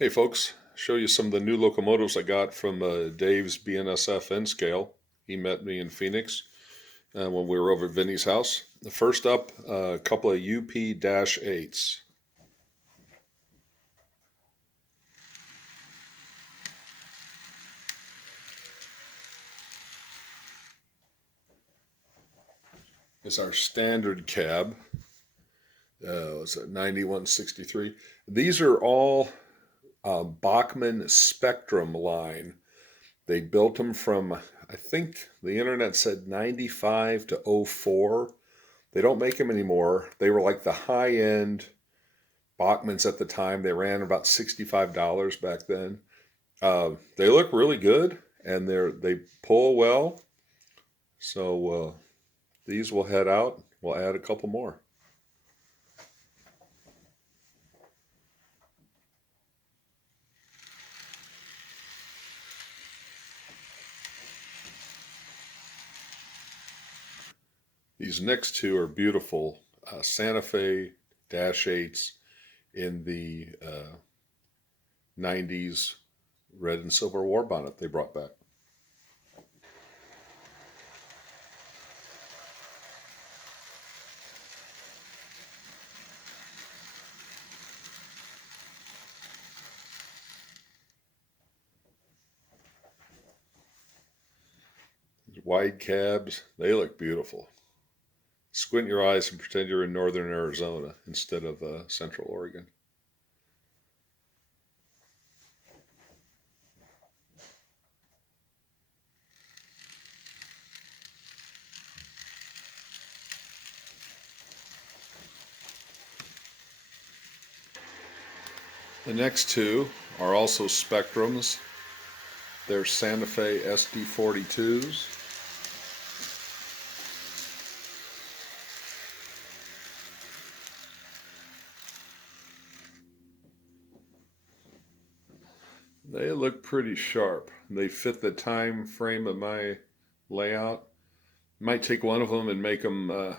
Hey folks, show you some of the new locomotives I got from Dave's BNSF N scale. He met me in Phoenix when we were over at Vinny's house. The first up, a couple of UP-8s. It's our standard cab. It's a 9163. These are all Bachman Spectrum line. They built them from, I think the internet said 95 to '04. They don't make them anymore. They were like the high end Bachmans at the time. They ran about $65 back then. They look really good and they pull well. So these will head out. We'll add a couple more. These next two are beautiful Santa Fe -8s in the 90s red and silver war bonnet they brought back. These wide cabs, they look beautiful. Squint your eyes and pretend you're in northern Arizona instead of central Oregon. The next two are also Spectrums. They're Santa Fe SD40-2s. They look pretty sharp. They fit the time frame of my layout. Might take one of them and make them a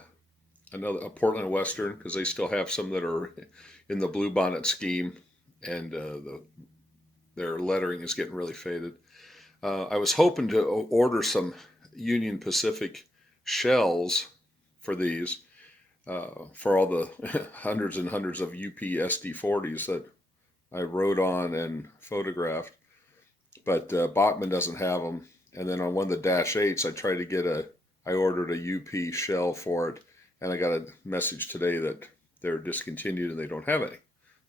Portland Western because they still have some that are in the blue bonnet scheme, and their lettering is getting really faded. I was hoping to order some Union Pacific shells for these, for all the hundreds and hundreds of UP SD40s that I wrote on and photographed. But Bachman doesn't have them. And then on one of the -8s, I ordered a UP shell for it, and I got a message today that they're discontinued and they don't have any.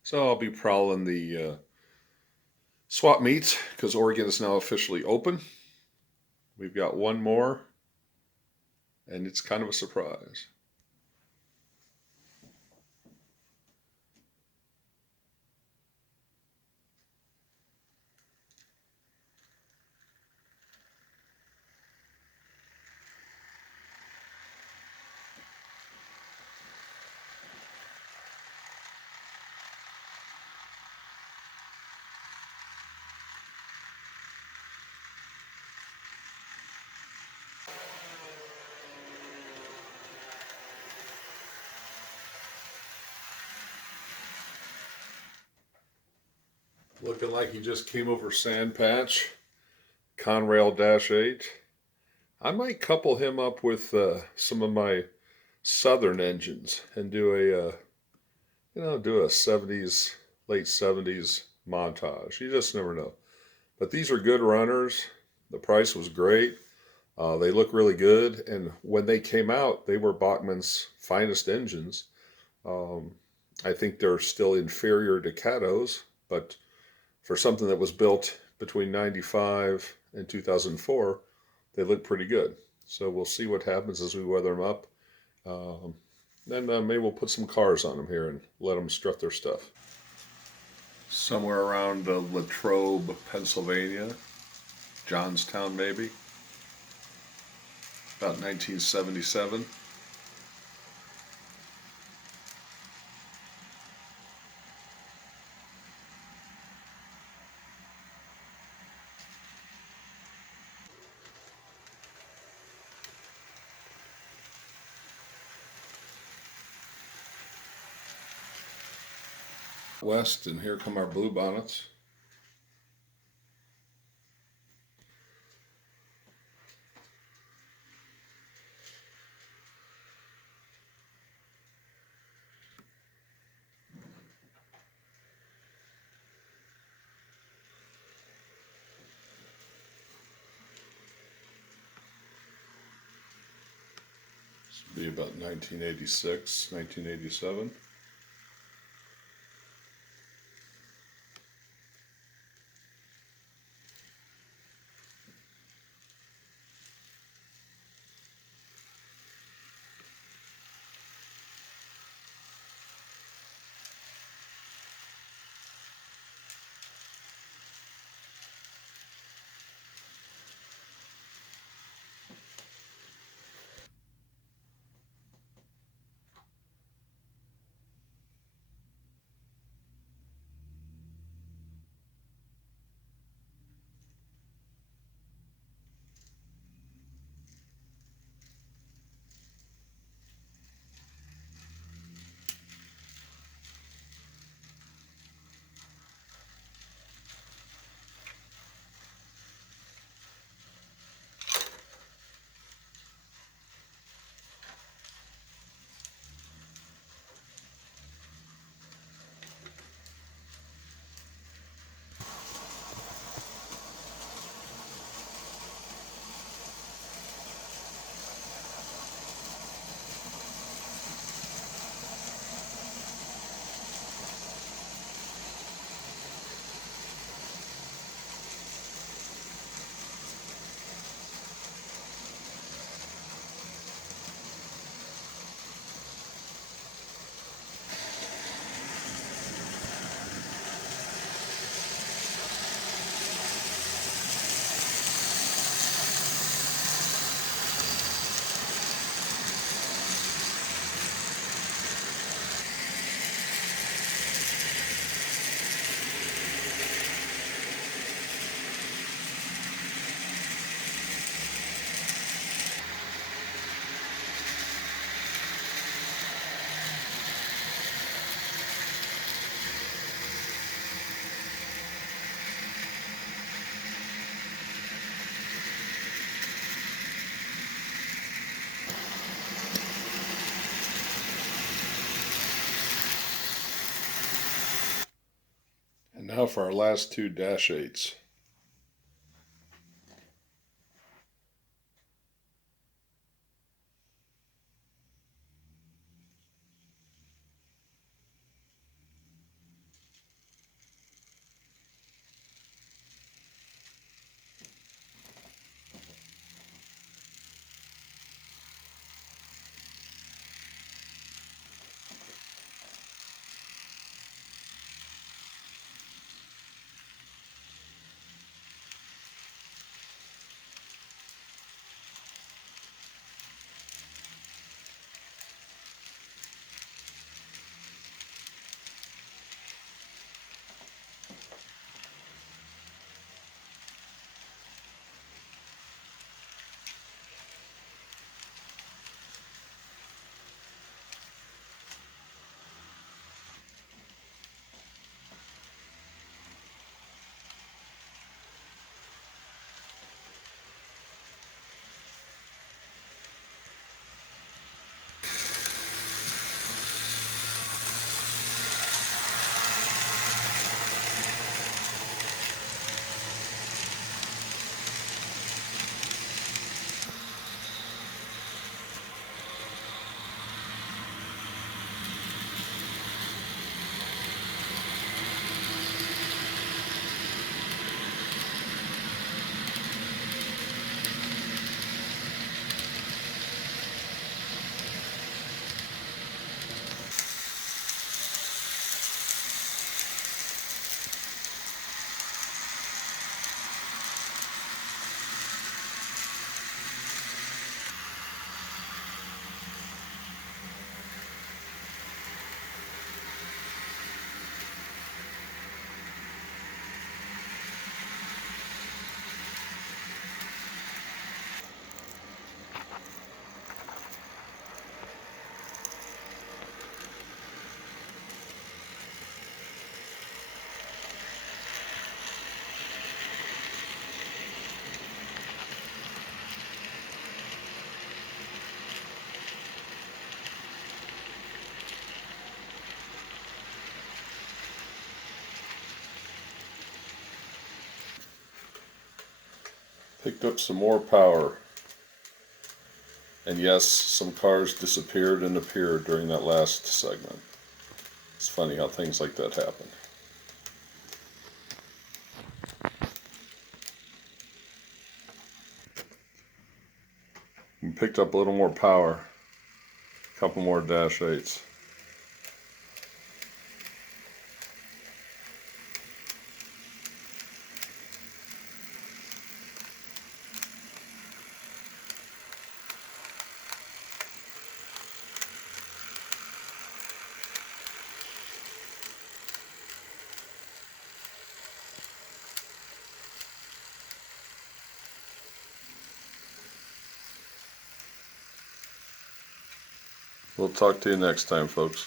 So I'll be prowling the swap meets because Oregon is now officially open. We've got one more, and it's kind of a surprise. Looking like he just came over sand patch, Conrail -8. I might couple him up with some of my Southern engines and do a 70s, late 70s montage. You just never know. But these are good runners. The price was great. They look really good. And when they came out, they were Bachmann's finest engines. I think they're still inferior to Cato's, but for something that was built between 95 and 2004, they look pretty good. So we'll see what happens as we weather them up. Then maybe we'll put some cars on them here and let them strut their stuff. Somewhere around Latrobe, Pennsylvania, Johnstown maybe, about 1977. West, and here come our blue bonnets. Be about 1986, 1987. And now for our last two dash 8s. Picked up some more power. And yes, some cars disappeared and appeared during that last segment. It's funny how things like that happen. We picked up a little more power. A couple more dash 8s. We'll talk to you next time, folks.